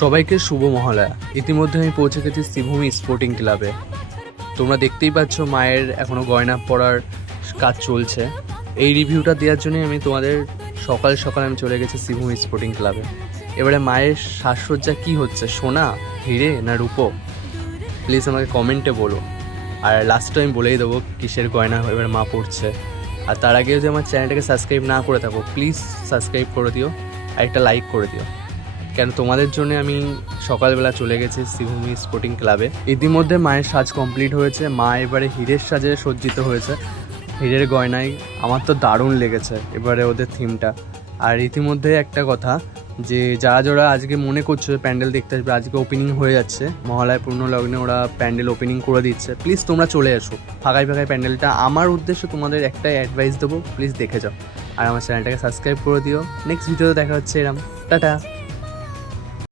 সবাইকে শুভ মহালয়া। ইতিমধ্যে আমি পৌঁছে গেছি শ্রীভূমি স্পোর্টিং ক্লাবে। তোমরা দেখতেই পাচ্ছ মায়ের এখনও গয়না পরার কাজ চলছে। এই রিভিউটা দেওয়ার জন্যই আমি তোমাদের সকাল সকাল আমি চলে গেছি শ্রীভূমি স্পোর্টিং ক্লাবে। এবারে মায়ের সাজসজ্জা কী হচ্ছে, সোনা, হিরে না রূপো, প্লিজ আমাকে কমেন্টে বলো। আর লাস্টে আমি বলেই দেবো কিসের গয়না এবার মা পড়ছে। আর তার আগে যদি আমার চ্যানেলটাকে সাবস্ক্রাইব না করে থাকো, প্লিজ সাবস্ক্রাইব করে দিও আর একটা লাইক করে দিও, কেন তোমাদের জন্য আমি সকালবেলা চলে গেছি শ্রীভূমি স্পোর্টিং ক্লাবে। ইতিমধ্যে মায়ের সাজ কমপ্লিট হয়েছে। মা এবারে হিরের সাজে সজ্জিত হয়েছে, হিরের গয়নায়। আমার তো দারুণ লেগেছে এবারে ওদের থিমটা। আর ইতিমধ্যে একটা কথা, যে যারা যারা আজকে মনে করছো প্যান্ডেল দেখতে আসবে, আজকে ওপেনিং হয়ে যাচ্ছে মহালয়া পূর্ণ লগ্নে, ওরা প্যান্ডেল ওপেনিং করে দিচ্ছে। প্লিজ তোমরা চলে এসো ফাঁকায় ফাঁকায় প্যান্ডেলটা। আমার উদ্দেশ্যে তোমাদের একটাই অ্যাডভাইস দেবো, প্লিজ দেখে যাও আর আমার চ্যানেলটাকে সাবস্ক্রাইব করে দিও। নেক্সট ভিডিওতে দেখা হচ্ছে এরম। টাটা।